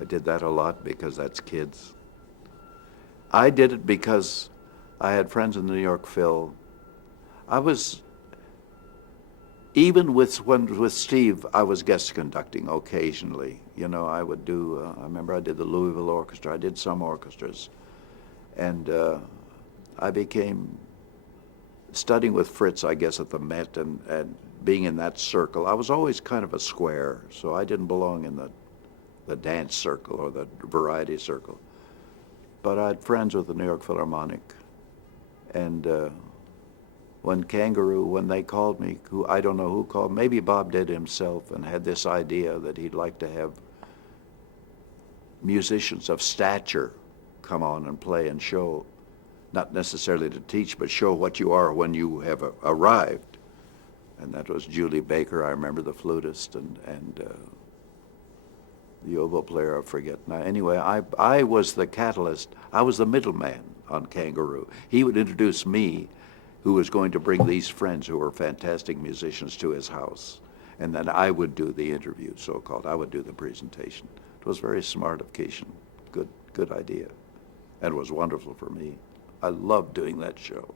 I did that a lot because that's kids. I did it because I had friends in the New York Phil. I was, even with Steve, I was guest conducting occasionally. You know, I would do, I remember I did the Louisville Orchestra, I did some orchestras. And I became, studying with Fritz, I guess, at the Met and being in that circle. I was always kind of a square, so I didn't belong in the dance circle or the variety circle. But I had friends with the New York Philharmonic. And when Kangaroo, when they called me, who I don't know who called, maybe Bob did himself, and had this idea that he'd like to have musicians of stature come on and play and show, not necessarily to teach, but show what you are when you have arrived. And that was Julie Baker, I remember, the flutist, and the oboe player, I forget now. Anyway, I was the catalyst. I was the middleman on Kangaroo. He would introduce me, who was going to bring these friends who were fantastic musicians to his house. And then I would do the interview, so-called. I would do the presentation. It was very smart of Keishan. Good idea. And it was wonderful for me. I loved doing that show.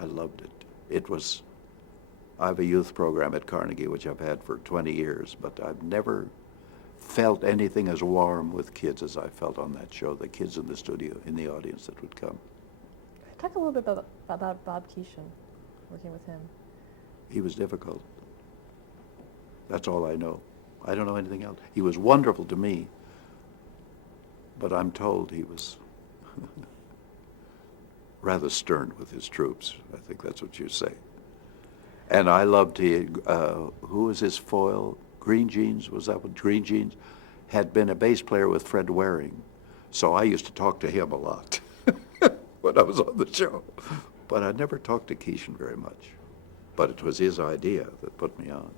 I loved it. It was, I have a youth program at Carnegie, which I've had for 20 years, but I've never felt anything as warm with kids as I felt on that show, the kids in the studio, in the audience that would come. Talk a little bit about Bob Keeshan, working with him. He was difficult. That's all I know. I don't know anything else. He was wonderful to me, but I'm told he was rather stern with his troops. I think that's what you say. And I loved, who was his foil? Green Jeans, was that what Green Jeans? Had been a bass player with Fred Waring. So I used to talk to him a lot when I was on the show. But I never talked to Keeshan very much. But it was his idea that put me on.